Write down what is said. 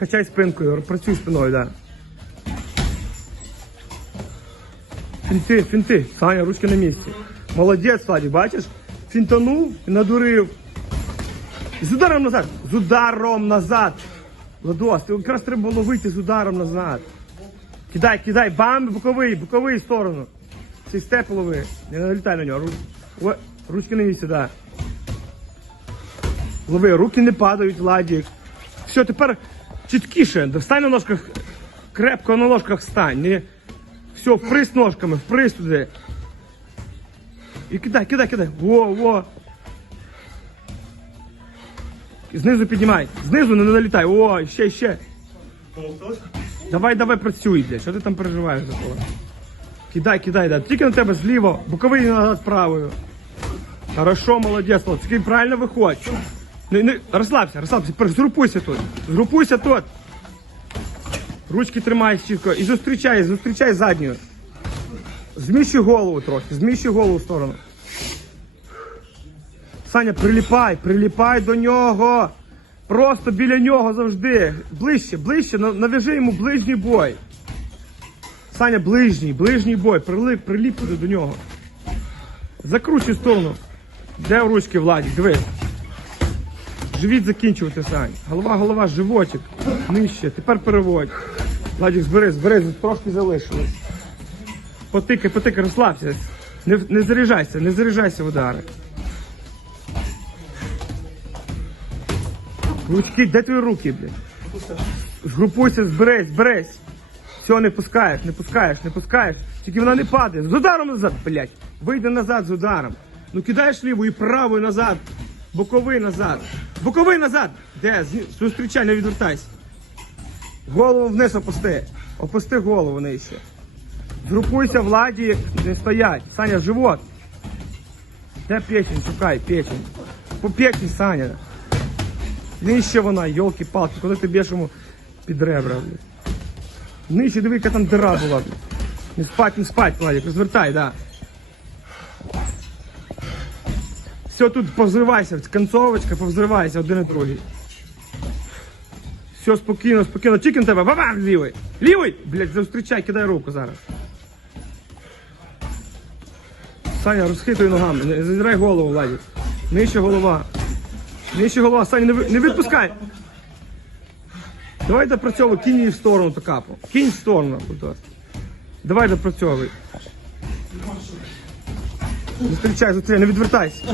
Качай спинкою, працюй спиною, да. Фінти, фінти. Саня, ручки на місці. Молодець, Владик, бачиш? Фінтанув, надурив. І з ударом назад. З ударом назад. Владос, ти якраз треба було вийти з ударом назад. Кидай, кидай, бам, боковий, боковий сторону. Цей степ лови. Не налітай на нього. Ру- ручки на місці, да. Лови, руки не падають, Владик. Все, тепер чіткіше. Встань на ножках, крепко на ножках стань. Не... Все, впрись ножками, впрись туди. І кидай, кидай, кидай. Во, во. Знизу піднімай. Знизу не налітай. О, ще, ще. Давай, давай працюй, блядь. Що ти там переживаєш за того? Кидай, кидай, да. Тільки на тебе зліво, боковий назад правою. Хорошо, молодець, Влад. Правильно виходь. Не, не, розслабся, розслабся, Пер- згрупуйся тут. Згрупуйся тут. Ручки тримай чітко і зустрічай, зустрічай задню. Зміщуй голову трохи, зміщуй голову в сторону. Саня, приліпай, приліпай до нього. Просто біля нього завжди. Ближче, ближче, на- нав'яжи йому ближній бой. Саня, ближній, ближній бой, прилип, приліп до нього. Закручуй сторону. Де ручки, Владик, дивись. Живіт закінчувати, Сань. Голова, голова, животик. Нижче. Тепер переводь. Владик, збери, збери, трошки залишилось. Потикай, потикай, розслабся. Не, не заряджайся, не заряджайся в удари. Ручки, де твої руки, блядь? Згрупуйся, зберись, зберись. Все, не пускаєш, не пускаєш, не пускаєш. Тільки вона не падає. З ударом назад, блядь. Вийди назад з ударом. Ну кидаєш ліву і правою назад. Боковий назад. Боковий назад. Де? Зустрічай, не відвертайся. Голову вниз опусти. Опусти голову нижче. Згрупуйся, владі, не стоять. Саня, живот. Де печень? Шукай, печень. По печень, Саня. Нижче вона, йолки-палки, коли ти б'єш йому під ребра. Нижче, диви, яка там дира була. Не спать, не спать, Владик, розвертай, да. Все, тут повзривайся, концовочка, повзривайся, один і другий. Все, спокійно, спокійно. На тебе, бабам, лівий. Лівий! Блядь, зустрічай, кидай руку зараз. Саня, розхитуй ногами, не голову, Владик. Нижче голова. Нижче голова, Саня, не, не відпускай. Давай допрацьовуй, кинь її в сторону ту капу. Кинь в сторону. будь ласка. Давай допрацьовуй. Зустрічай, зустрічай, не відвертайся.